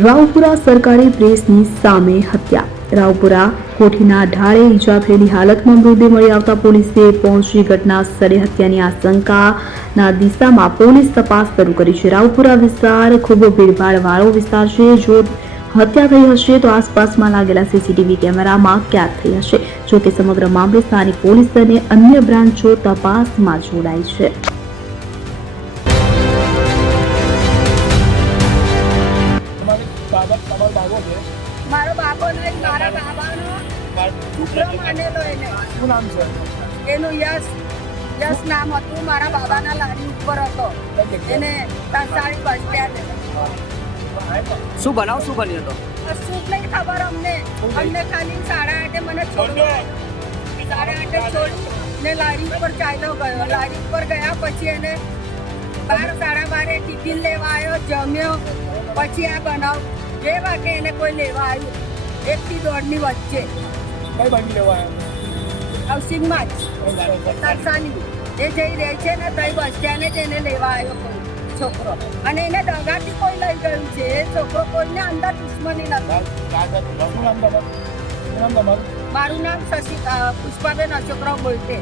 રાવપુરા સરકારી પ્રેસની સામે હત્યા. રાવપુરા કોઠીના ઢાળે ઈજા થયેલી હાલતમાં મૃતદેહ મળી આવતા પોલીસે પહોંચી ઘટના સ્થળે હત્યાની આશંકાના દિશામાં પોલીસ તપાસ શરૂ કરી છે. રાવપુરા વિસ્તાર ખૂબ ભીડભાડ વાળો વિસ્તાર છે. જો હત્યા થઈ હશે તો આસપાસમાં લાગેલા સીસીટીવી કેમેરામાં કેદ થઈ હશે. જો કે સમગ્ર મામલે સ્થાનિક પોલીસ અને અન્ય બ્રાન્ચો તપાસમાં જોડાઈ છે. તમારો બાબો છે મારો બાબો નહીં મારા બાબાનો છોકરો માનેલો એને. શું નામ છે? એનું યશ યશ નામ હતું મારા બાબાના લારી ઉપર હતો. એને તરસાળી બસ સ્ટેન્ડ શું બનાવ શું બન્યો હતો? શું નહીં ખબર અમને. અમને ખાલી સાડા આઠે મને છોડ્યો સાડા આઠે છોડ ને લારી ઉપર ચાલ્યો ગયો. લારી ઉપર ગયા પછી એને બાર સાડા બારે ટિફિન લેવા આવ્યો જમ્યો. પછી આ બનાવ બે કે એને કોઈ લેવા આવ્યું. એકથી દોઢની વચ્ચે. કઈ બાજુ લેવા આવ્યો? હાઉસિંગમાં જ. તરસાની. એ જઈ રહે છે ને તઈ બસ સ્ટેન્ડે જ એને લેવા આવ્યો છોકરો. અને એને દગાથી કોઈ લઈ ગયું છે. એ છોકરો કોઈને અંદર દુશ્મની નથી. મારું નામ શશી પુષ્પાબેન અશોકરાવ બોલતે.